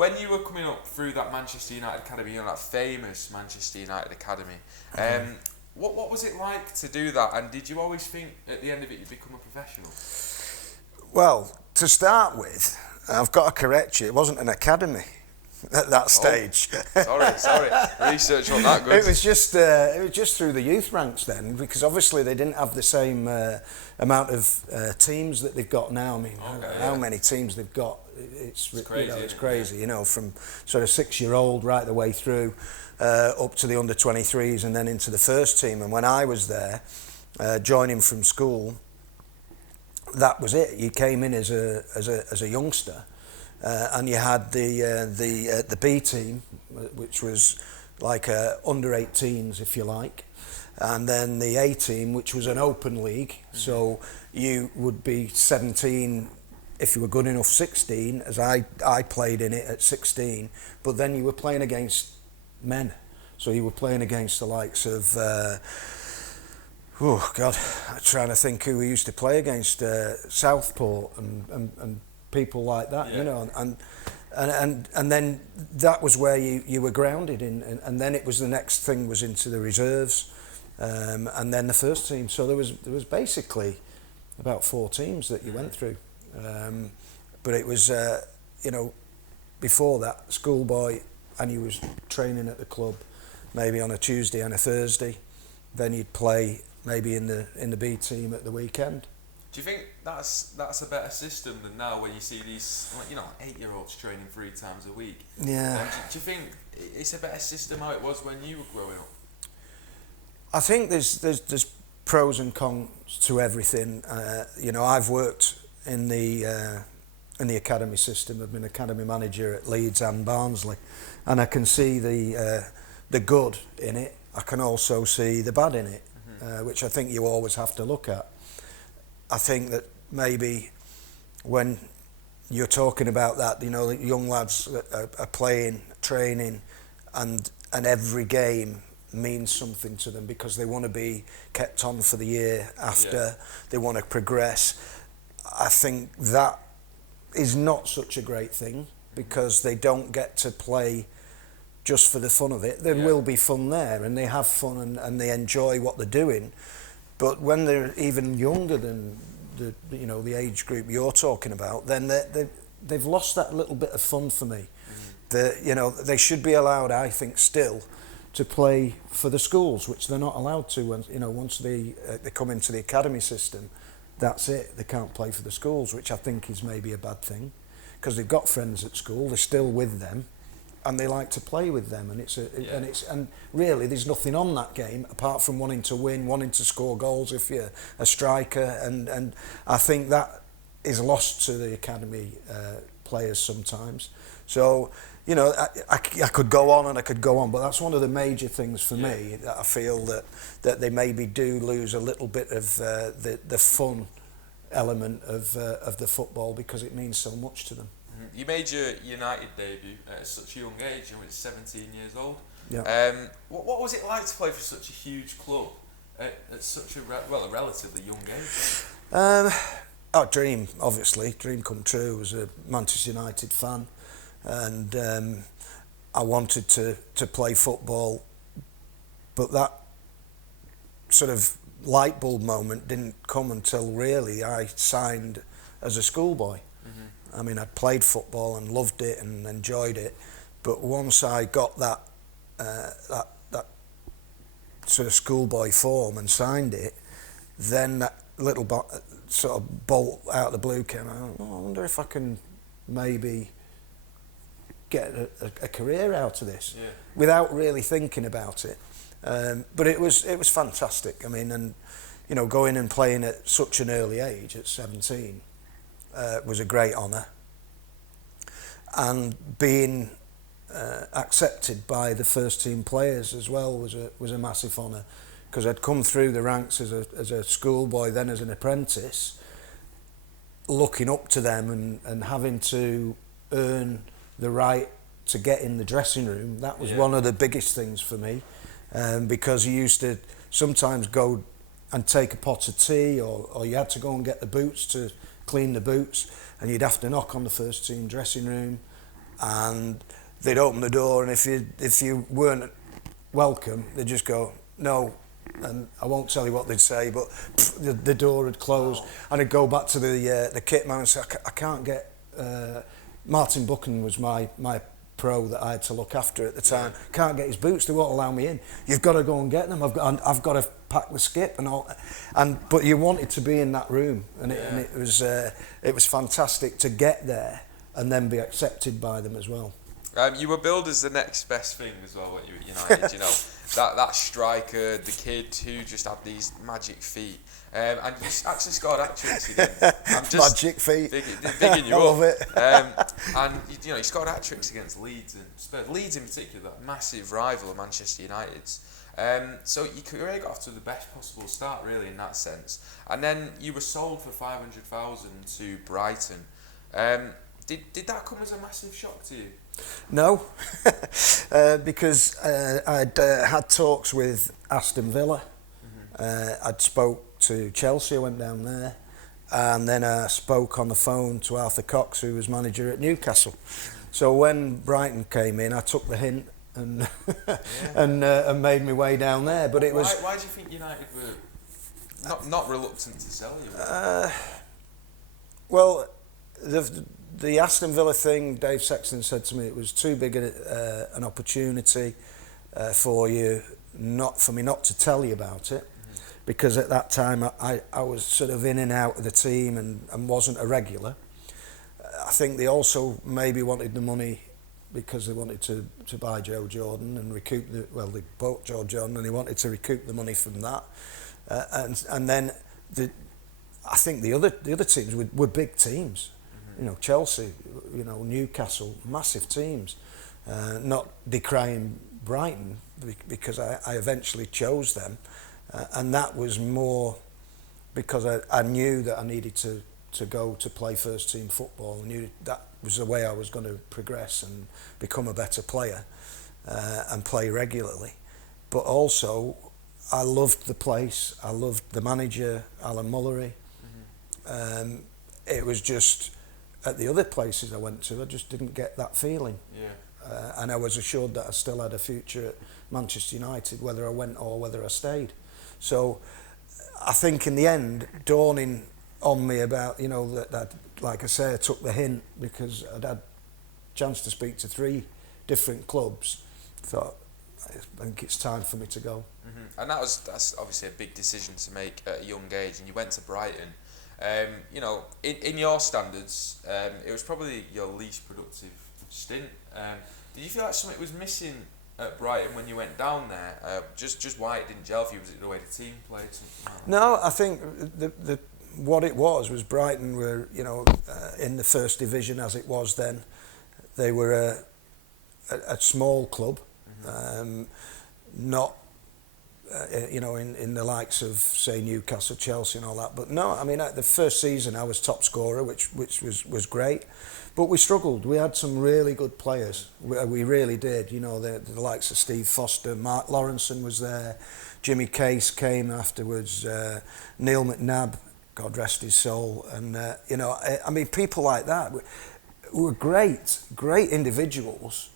When you were coming up through that Manchester United Academy, that famous Manchester United Academy, what was it like to do that? And did you always think at the end of it you'd become a professional? Well, to start with, I've got to correct you, it wasn't an academy at that stage. Sorry. Research on that, good. It was just through the youth ranks then, because obviously they didn't have the same amount of teams that they've got now. I mean, how many teams they've got? It's crazy. It's crazy. From sort of 6-year-old right the way through up to the under 23s and then into the first team. And when I was there, joining from school, that was it. You came in as a youngster. And you had the B team, which was like under 18s, if you like, and then the A team, which was an open league. So you would be 17 if you were good enough, 16, as I played in it at 16. But then you were playing against men, so you were playing against the likes of. Oh God, I'm trying to think who we used to play against. Southport and people like that, and then that was where you were grounded in, and then it was the next thing was into the reserves, and then the first team. So there was basically about 4 teams that you went through, but it was before that schoolboy, and you was training at the club maybe on a Tuesday and a Thursday, then you'd play maybe in the B team at the weekend. Do you think that's a better system than now, when you see these 8-year-olds training 3 times a week? Yeah. Do you think it's a better system how it was when you were growing up? I think there's pros and cons to everything. I've worked in the academy system. I've been academy manager at Leeds and Barnsley, and I can see the good in it. I can also see the bad in it, which I think you always have to look at. I think that maybe when you're talking about that, the young lads are playing, training, and every game means something to them because they want to be kept on for the year after, they want to progress. I think that is not such a great thing because they don't get to play just for the fun of it. There will be fun there, and they have fun and they enjoy what they're doing. But when they're even younger than the age group you're talking about, then they've lost that little bit of fun for me. They should be allowed, I think, still to play for the schools, which they're not allowed to. Once they come into the academy system, that's it. They can't play for the schools, which I think is maybe a bad thing, because they've got friends at school, they're still with them, and they like to play with them, and really there's nothing on that game apart from wanting to win, wanting to score goals if you're a striker, and I think that is lost to the academy players sometimes. So I could go on and I could go on, but that's one of the major things for me, that I feel that they maybe do lose a little bit of the fun element of the football because it means so much to them. You made your United debut at such a young age, you were 17 years old. Yeah. What was it like to play for such a huge club at such a relatively young age? Dream come true. I was a Manchester United fan, and I wanted to play football, but that sort of light bulb moment didn't come until really I signed as a schoolboy. I mean, I'd played football and loved it and enjoyed it, but once I got that sort of schoolboy form and signed it, then that little sort of bolt out of the blue came out. I wonder if I can maybe get a career out of this, without really thinking about it. But it was fantastic. I mean, and going and playing at such an early age, at 17. Was a great honour, and being accepted by the first team players as well was a massive honour, because I'd come through the ranks as a schoolboy, then as an apprentice, looking up to them and having to earn the right to get in the dressing room. That was one of the biggest things for me, because you used to sometimes go and take a pot of tea, or you had to go and get the boots to clean the boots, and you'd have to knock on the first team dressing room, and they'd open the door, and if you weren't welcome, they'd just go, no, and I won't tell you what they'd say, but the door had closed, and I'd go back to the kit man and say, I can't get... Martin Buchan was my pro that I had to look after at the time. Can't get his boots, they won't allow me in. You've got to go and get them. I've got to pack the skip and all. But you wanted to be in that room, and it was fantastic to get there and then be accepted by them as well. You were billed as the next best thing as well when you were at United. You know, that striker, the kid who just had these magic feet. And you actually scored hat-tricks again. I'm just magic feet. Bigging you I love it. And you know, he scored hat-tricks against Leeds and Spurs. Leeds in particular, that massive rival of Manchester United's. So your career got off to the best possible start, really, in that sense. And then you were sold for 500,000 to Brighton. Did that come as a massive shock to you? No, because I'd had talks with Aston Villa. I'd spoke to Chelsea, I went down there, and then I spoke on the phone to Arthur Cox, who was manager at Newcastle. So when Brighton came in, I took the hint and and made my way down there. But it was... Why do you think United were not reluctant to sell you? Well, the Aston Villa thing, Dave Sexton said to me, it was too big an opportunity for me not to tell you about it. Because at that time I was sort of in and out of the team and wasn't a regular. I think they also maybe wanted the money because they wanted to buy Joe Jordan and recoup they bought Joe Jordan and they wanted to recoup the money from that. And then I think the other teams were big teams. You know, Chelsea, you know, Newcastle, massive teams. Not decrying Brighton because I eventually chose them. And that was more because I knew that I needed to go to play first team football. I knew that was the way I was going to progress and become a better player and play regularly. But also, I loved the place. I loved the manager, Alan Mullery. It was just, at the other places I went to, I just didn't get that feeling. And I was assured that I still had a future at Manchester United, whether I went or whether I stayed. So I think in the end, dawning on me about, you know, that like I say, I took the hint because I'd had a chance to speak to 3 different clubs. Thought, I think it's time for me to go. And that's obviously a big decision to make at a young age, and you went to Brighton. You know, in your standards, it was probably your least productive stint. Did you feel like something was missing at Brighton when you went down there? Just why it didn't gel for you? Was it the way the team played? No, I think what it was Brighton were, you know, in the first division as it was then. They were a small club, not you know, in the likes of say Newcastle, Chelsea, and all that. But no, I mean, the first season I was top scorer, which was great. But we struggled. We had some really good players. We really did. You know, the likes of Steve Foster, Mark Lawrenson was there, Jimmy Case came afterwards, Neil McNabb, God rest his soul, and you know, I mean, people like that were great individuals,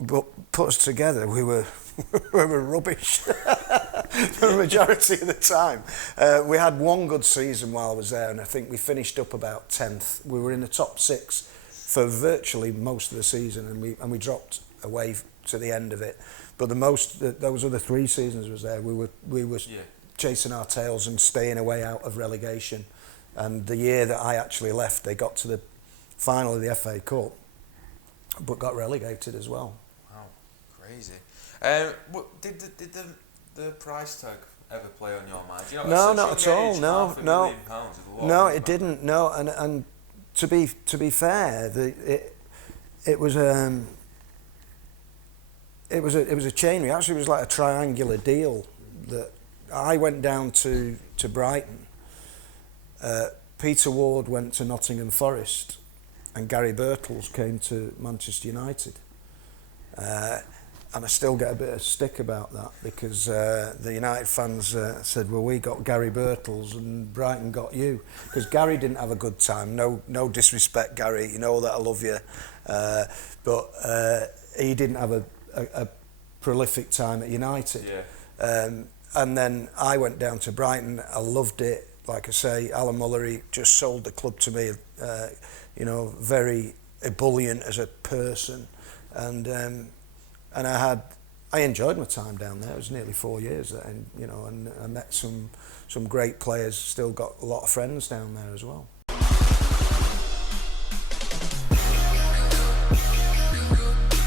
but put us together, we were rubbish for the majority of the time. We had one good season while I was there, and I think we finished up about 10th. We were in the top 6 for virtually most of the season, and we dropped away to the end of it. But those other 3 seasons was there. We were chasing our tails and staying away out of relegation. And the year that I actually left, they got to the final of the FA Cup, but got relegated as well. Wow, crazy. Did the price tag ever play on your mind? You know, no, not at all. No. No, it didn't. No, and to be fair, it was a chain reaction. It was like a triangular deal. That I went down to Brighton. Peter Ward went to Nottingham Forest, and Gary Birtles came to Manchester United. And I still get a bit of stick about that because the United fans said, well, we got Gary Birtles and Brighton got you. Because Gary didn't have a good time. No disrespect, Gary. You know that I love you. But he didn't have a prolific time at United. Yeah. And then I went down to Brighton. I loved it. Like I say, Alan Mullery just sold the club to me. You know, very ebullient as a person, and I enjoyed my time down there. It was nearly 4 years, and you know, and I met some great players. Still got a lot of friends down there as well.